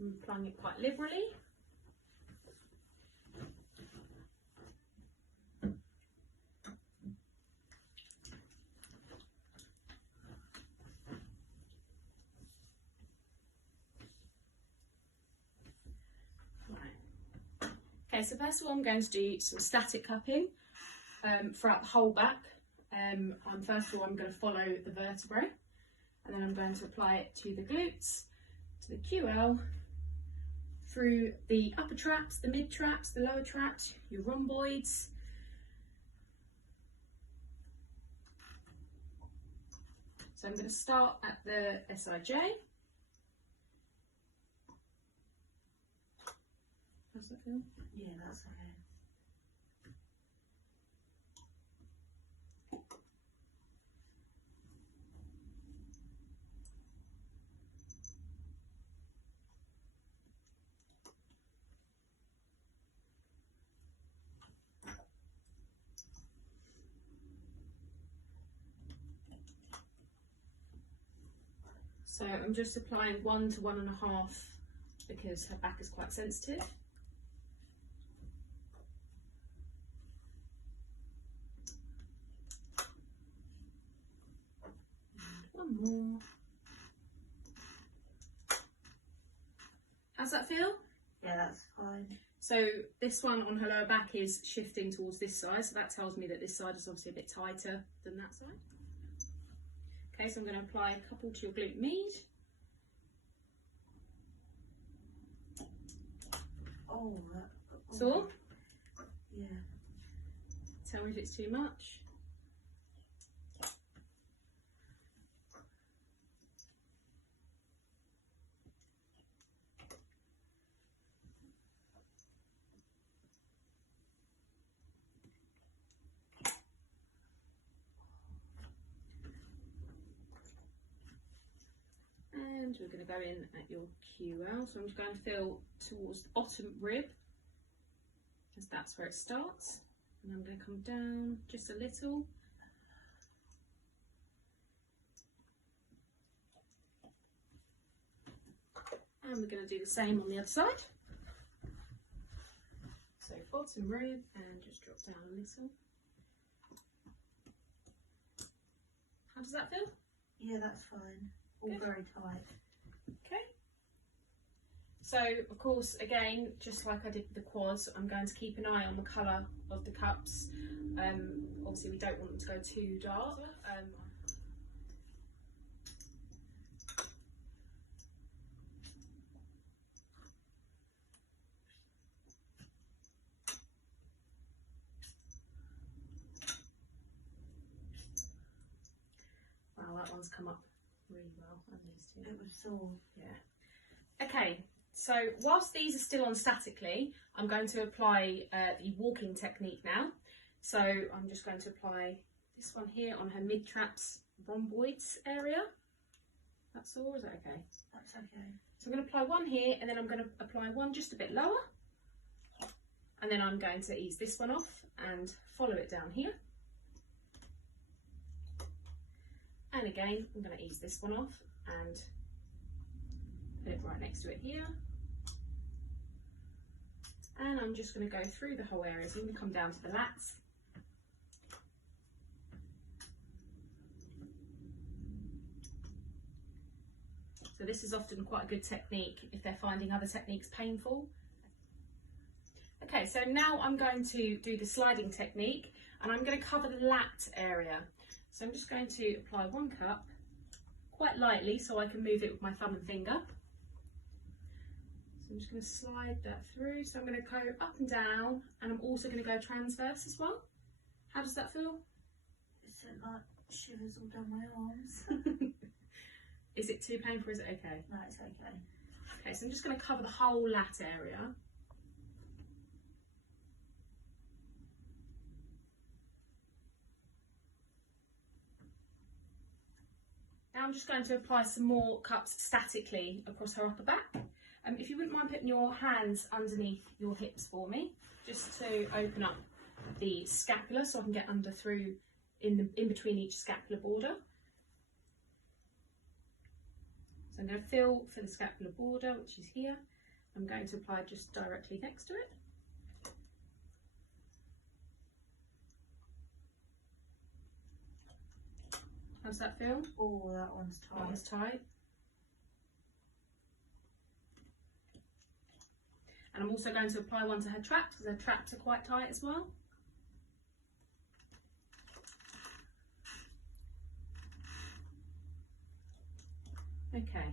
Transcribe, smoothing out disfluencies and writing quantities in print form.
I'm applying it quite liberally. Okay, so first of all I'm going to do some static cupping throughout the whole back. First of all I'm going to follow the vertebrae, and then I'm going to apply it to the glutes, to the QL, through the upper traps, the mid traps, the lower traps, your rhomboids. So I'm going to start at the SIJ. How's that feel? Yeah, that's okay. So I'm just applying 1 to 1.5 because her back is quite sensitive. And 1 more. How's that feel? Yeah, that's fine. So this one on her lower back is shifting towards this side, so that tells me that this side is obviously a bit tighter than that side. Okay, so I'm going to apply a couple to your glute med. Oh, Sore? Yeah. Tell me if it's too much. And we're going to go in at your QL. So I'm just going to feel towards the bottom rib, as that's where it starts. And I'm going to come down just a little. And we're going to do the same on the other side. So bottom rib and just drop down a little. How does that feel? Yeah, that's fine. All Good. very tight. Okay. So of course, again, just like I did with the quads, I'm going to keep an eye on the colour of the cups. Obviously we don't want them to go too dark. Wow, that one's come up really well, and these two. It was sore. Yeah. Okay, so whilst these are still on statically, I'm going to apply the walking technique now. So I'm just going to apply this one here on her mid traps rhomboids area. That's all, is that okay? That's okay. So I'm going to apply one here, and then I'm going to apply one just a bit lower. And then I'm going to ease this one off and follow it down here. And again, I'm going to ease this one off and put it right next to it here. And I'm just going to go through the whole area. So I'm going to come down to the lats. So this is often quite a good technique if they're finding other techniques painful. Okay, so now I'm going to do the sliding technique, and I'm going to cover the lat area. So I'm just going to apply 1 cup quite lightly so I can move it with my thumb and finger. So I'm just going to slide that through. So I'm going to go up and down, and I'm also going to go transverse as well. How does that feel? Is it like shivers all down my arms? Is it too painful or is it okay? No, it's okay. Okay, so I'm just going to cover the whole lat area. Now I'm just going to apply some more cups statically across her upper back. If you wouldn't mind putting your hands underneath your hips for me, just to open up the scapula so I can get under through in between each scapular border. So So I'm going to feel for the scapular border, which is here. I'm going to apply just directly next to it. How's that feel? Oh, that one's tight. That one's tight. And I'm also going to apply one to her traps, because her traps are quite tight as well. Okay,